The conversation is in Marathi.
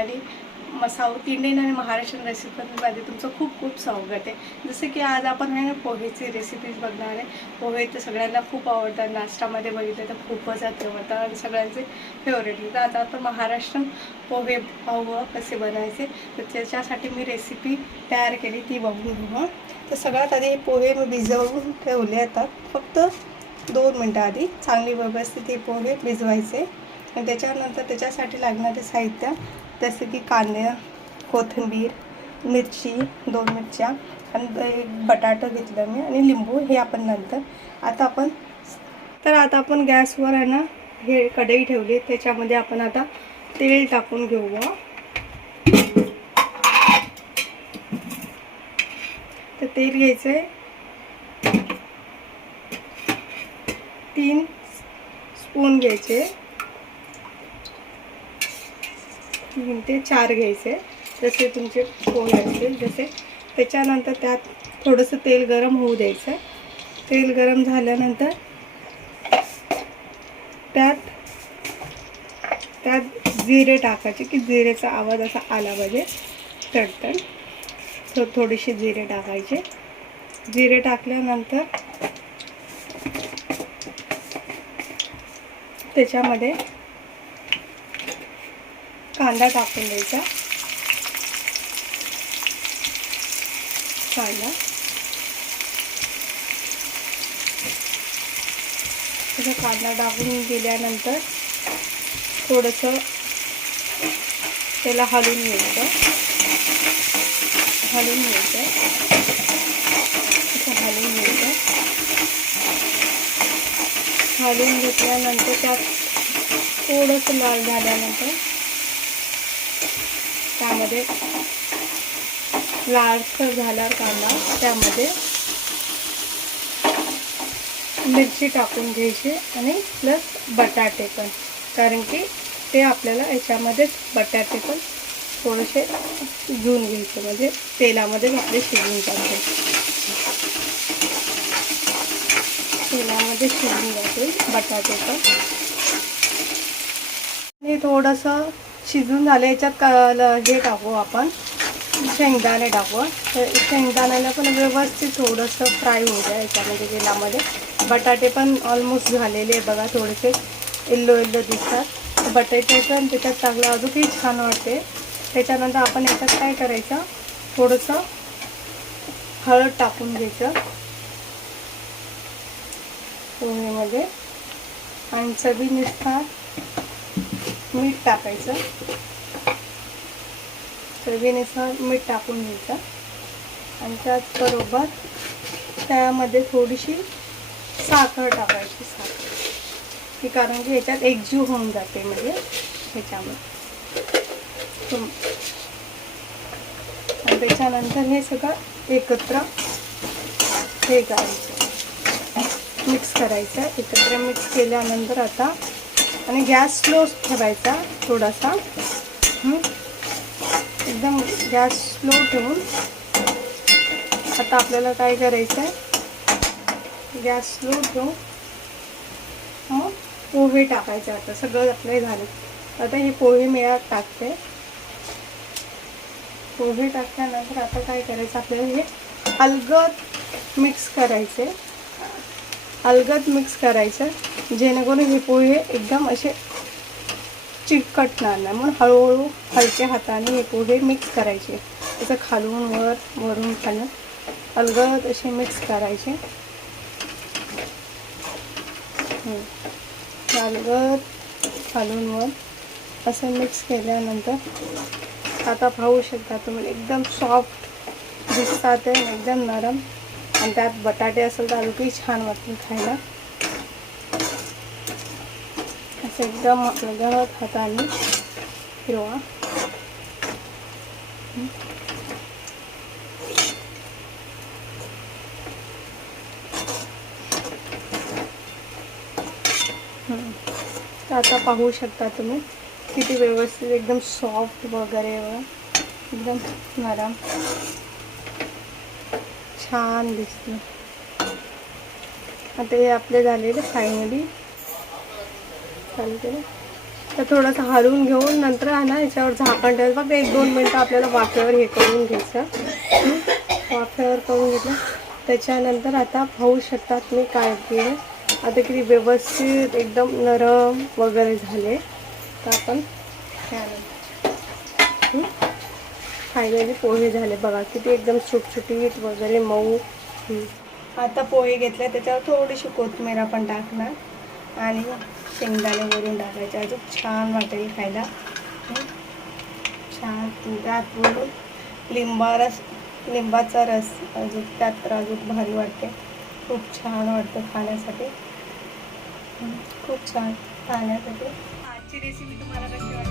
आणि साऊथ इंडियन आणि महाराष्ट्रीयन रेसिपीमध्ये तुमचं खूप खूप स्वागत आहे. जसं की आज आपण आहे ना पोहेची रेसिपीज बघणार आहे. पोहे तर सगळ्यांना खूप आवडतात, नाश्त्यामध्ये बघितलं तर खूपच आवडतात आणि सगळ्यांचे फेवरेट. तर आता आपण महाराष्ट्रीयन पोहे पाहू कसे बनायचे. तर त्याच्यासाठी मी रेसिपी तयार केली, ती बघून घेऊ. तर सगळ्यात आधी हे पोहे मी भिजवून ठेवले आता फक्त 2 मिनटं आधी. चांगली व्यवस्थित हे पोहे भिजवायचे आणि त्याच्यानंतर त्याच्यासाठी लागणारे साहित्य जसं की कांदे, कोथिंबीर, मिरची, 2 मिरच्या आणि एक बटाटा घेतलं मी आणि लिंबू, हे आपण नंतर. आता आपण गॅसवर आहे ना हे कढई ठेवली, त्याच्यामध्ये आपण आता तेल टाकून घेऊया. तर तेल घ्यायचं आहे 3 स्पून घ्यायचे, 3 ते 4 घ्यायचे जसे तुमचे पोहे असतील तसे. त्याच्यानंतर त्यात थोडंसं तेल गरम होऊ द्यायचं. तेल गरम झाल्यानंतर त्यात जिरे टाकायचे की जिरेचा आवाज असा आला पाहिजे तडतड. थोडेसे जिरे टाकायचे. जिरे टाकल्यानंतर त्याच्यामध्ये कांदा टाकून द्यायचा. कांदा टाकून दिल्यानंतर थोडंसं त्याला हलवून घ्यायचं. हलवून घेतल्यानंतर त्यात थोडंसं लाल झाल्यानंतर त्यामध्ये लालसर झाल्यावर कांदा त्यामध्ये मिरची टाकून घ्यायची आणि प्लस बटाटे पण, कारण की ते आपल्याला याच्यामध्येच बटाटे पण थोडेसे शिजवून घ्यायचे, म्हणजे तेलामध्येच आपले शिजून जाते. तेलामध्ये शिजून जाते बटाटे पण. आणि थोडंसं शिजून झालं याच्यात हे टाकू आपण, शेंगदाणे टाकू. तर शेंगदाण्याला पण व्यवस्थित थोडंसं फ्राय होऊ द्या याच्यामध्ये तेलामध्ये. बटाटे पण ऑलमोस्ट झालेले आहे बघा, थोडेसे येल्लो दिसतात. तर बटाटे पण त्याच्यात टाकलं अजूनही छान वाटते. त्याच्यानंतर आपण याच्यात काय करायचं, थोडंसं हळद टाकून घ्यायचं पोहेमध्ये आणि चवीनुसार मीठ टाकायचं. चवीनुसार मीठ टाकून घ्यायचं आणि त्याचबरोबर त्यामध्ये थोडीशी साखर टाकायची. की कारण की याच्यात एकजीव होऊन जाते, म्हणजे ह्याच्यामध्ये. आणि त्याच्यानंतर हे सगळं एकत्र हे करायचं, मिक्स करायचं. एकत्र मिक्स केल्यानंतर आता आणि गॅस स्लो ठेवायचा थोडासा. एकदम गॅस स्लो ठेवून आता आपल्याला काय करायचं आहे, गॅस स्लो ठेवून मग पोहे टाकायचे. आता सगळं आपले झाले. आता हे पोहे मी टाकते. पोहे टाकल्यानंतर आता काय करायचं, आपल्याला हे अलगद मिक्स करायचं, जेणेकरून हे पोहे एकदम असे चिकटणार नाही. म्हणून हळूहळू हलक्या हाताने हे पोहे मिक्स करायचे. असं खालून वर, वरून खालून अलगद असे मिक्स करायचे. अलगद खालून वर असं मिक्स केल्यानंतर आता पाहू शकता तुम्ही एकदम सॉफ्ट दिसतात ते, एकदम नरम. आणि त्यात बटाटे असेल तर अजूनही छान वाटतील खायला. असं एकदम अलगद हाताने फिरवा. तर आता पाहू शकता तुम्ही किती व्यवस्थित एकदम सॉफ्ट वगैरे एकदम नरम छान दिसते. आता हे आपले झालेले फायनली चालू केलं. तर थोडंसं हलवून घेऊन नंतर आहे ना याच्यावर झाकण ठेवायचं. फक्त 1-2 मिनटं आपल्याला वाफेवर हे करून घ्यायचं. वाफेवर करून घेतलं त्याच्यानंतर आता पाहू शकता तुम्ही काय केलं. आता किती व्यवस्थित एकदम नरम वगैरे झाले. तर आपण फायनली पोहे झाले बघा, किती एकदम सुटसुटीत वगैरे मऊ. आता पोहे घेतले त्याच्यावर थोडीशी कोथिंबीर आपण टाकणार आणि शेंगदाणे वरून टाकायचे. अजून छान वाटेल खायला. छान त्यात वरून लिंबाचा रस अजून त्यात तर अजून भारी वाटते. खूप छान वाटतं खाण्यासाठी. खूप छान खाण्यासाठी. आजची रेसिपी तुम्हाला कशी वाटते